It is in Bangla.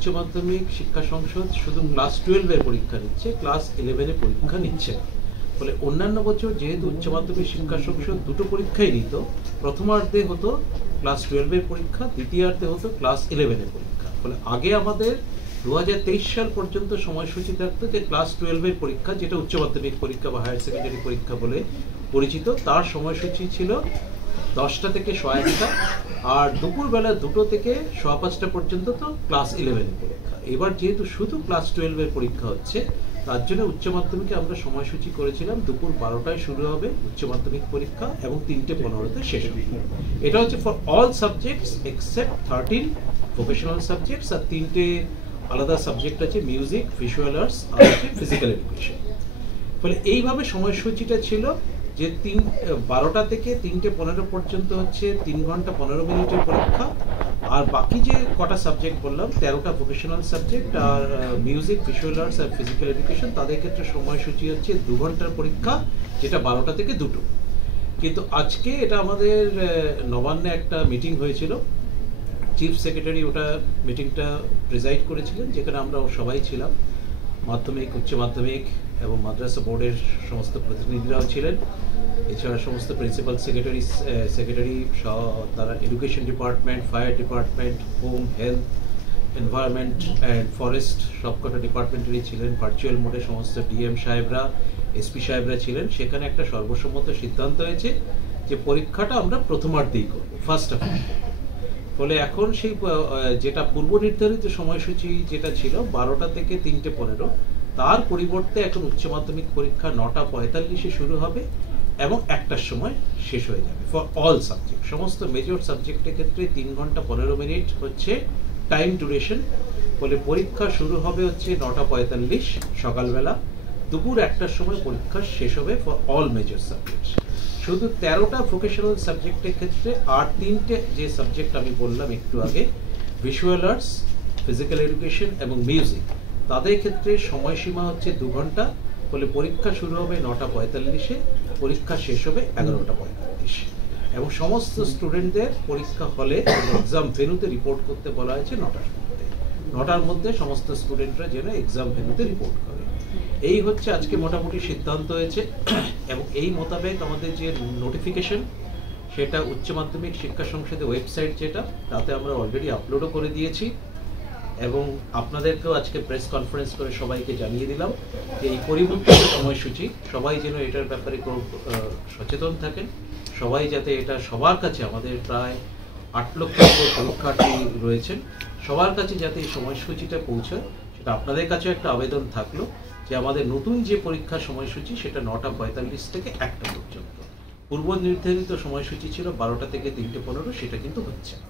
উচ্চ মাধ্যমিক শিক্ষা সংসদ শুধু ক্লাস 12 এর পরীক্ষা নিচ্ছে, ক্লাস 11 এর পরীক্ষা নিচ্ছে না। ফলে অন্যান্য বছর যেহেতু উচ্চ মাধ্যমিক শিক্ষা সংসদ দুটো পরীক্ষাই নিত, প্রথমার্ধে হতো ক্লাস 12 এর পরীক্ষা, দ্বিতীয়ার্ধে হতো ক্লাস 11 এর পরীক্ষা। ফলে আগে আমাদের 2023 সাল পর্যন্ত সময়সূচি থাকতো যে ক্লাস 12 এর পরীক্ষা, যেটা উচ্চ মাধ্যমিক পরীক্ষা বা হায়ার সেকেন্ডারি পরীক্ষা বলে পরিচিত, তার সময়সূচি ছিল 10টা থেকে 1:30, আর দুপুরবেলা 2টো থেকে 5:15 পর্যন্ত তো ক্লাস 11 এর পরীক্ষা। এবার যেহেতু শুধু ক্লাস 12 এর পরীক্ষা হচ্ছে, তার জন্য উচ্চ মাধ্যমিকে আমরা সময়সূচি করেছিলাম দুপুর 12টায় শুরু হবে উচ্চ মাধ্যমিক পরীক্ষা এবং 3:15-তে শেষ হবে। এটা হচ্ছে for all subjects except 13 vocational subjects, আর 3টে আলাদা সাবজেক্ট আছে, মিউজিক, ভিজুয়াল আর্টস আর ফিজিক্যাল এডুকেশন। ফলে এইভাবে সময়সূচিটা ছিল যে 12টা থেকে 3:15 পর্যন্ত হচ্ছে 3 ঘন্টা 15 মিনিটের পরীক্ষা, আর বাকি যে কটা সাবজেক্ট বললাম 13টা ভোকেশনাল সাবজেক্ট আর মিউজিক, ভিজুয়াল আর্টস আর ফিজিক্যাল এডুকেশন, তাদের ক্ষেত্রে সময়সূচি হচ্ছে 2 ঘন্টার পরীক্ষা, যেটা 12টা থেকে 2টো। কিন্তু আজকে এটা আমাদের নবান্নে একটা মিটিং হয়েছিল, চিফ সেক্রেটারি ওটা মিটিংটা প্রিজাইড করেছিলেন, যেখানে আমরা সবাই ছিলাম, মাধ্যমিক, উচ্চ মাধ্যমিক এবং মাদ্রাসা বোর্ডের সমস্ত প্রতিনিধিরাও ছিলেন। এছাড়া সমস্ত প্রিন্সিপাল সেক্রেটারি তারা education department, fire department, home, health, environment and forest সবকটা ডিপার্টমেন্টেরই ছিলেন। ভার্চুয়াল মোডে সমস্ত ডিএম সাহেবরা, এসপি সাহেবরা ছিলেন। সেখানে একটা সর্বসম্মত সিদ্ধান্ত হয়েছে যে পরীক্ষাটা আমরা প্রথমার্ধেই করবো, ফার্স্ট হাফে। ফলে এখন সেই যেটা পূর্ব নির্ধারিত সময়সূচি যেটা ছিল 12টা থেকে 3:15, তার পরিবর্তে এখন উচ্চ মাধ্যমিক পরীক্ষা 9:45-এ শুরু হবে এবং 1টার সময় শেষ হয়ে যাবে ফর অল সাবজেক্ট। সমস্ত মেজর সাবজেক্টের ক্ষেত্রে 3 ঘন্টা 15 মিনিট হচ্ছে টাইম ডিউরেশন। ফলে পরীক্ষা শুরু হবে হচ্ছে 9:45 সকালবেলা, দুপুর 1টার সময় পরীক্ষা শেষ হবে ফর অল মেজর সাবজেক্ট। শুধু 13টা ভোকেশনাল সাবজেক্টের ক্ষেত্রে আর 3টে যে সাবজেক্ট আমি বললাম একটু আগে, ভিজুয়াল আর্টস, ফিজিক্যাল এডুকেশন এবং মিউজিক, তাদের ক্ষেত্রে সময়সীমা হচ্ছে 2 ঘন্টা। ফলে পরীক্ষা শুরু হবে 9:45-এ, পরীক্ষা শেষ হবে 11:45, এবং সমস্ত স্টুডেন্টদের পরীক্ষা হলে এক্সাম ভেন্যুতে রিপোর্ট করতে বলা হয়েছে 9টার মধ্যে সমস্ত স্টুডেন্টরা যেন এক্সাম ভেন্যুতে রিপোর্ট করে। এই হচ্ছে আজকে মোটামুটি সিদ্ধান্ত হয়েছে, এবং এই মোতাবেক আমাদের যে নোটিফিকেশন সেটা উচ্চ মাধ্যমিক শিক্ষা সংসদের ওয়েবসাইট যেটা, তাতে আমরা অলরেডি আপলোডও করে দিয়েছি, এবং আপনাদেরকেও আজকে প্রেস কনফারেন্স করে সবাইকে জানিয়ে দিলাম যে এই পরিবর্তিত সময়সূচি, সবাই যেন এটার ব্যাপারে খুব সচেতন থাকেন, সবাই যাতে এটা সবার কাছে, আমাদের প্রায় 8 লক্ষ পরীক্ষার্থী রয়েছেন, সবার কাছে যাতে এই সময়সূচিটা পৌঁছায়, সেটা আপনাদের কাছে একটা আবেদন থাকলো যে আমাদের নতুন যে পরীক্ষার সময়সূচি সেটা 9:45 থেকে 1টা পর্যন্ত। পূর্ব নির্ধারিত সময়সূচি ছিল 12টা থেকে 3:15, সেটা কিন্তু হচ্ছে না।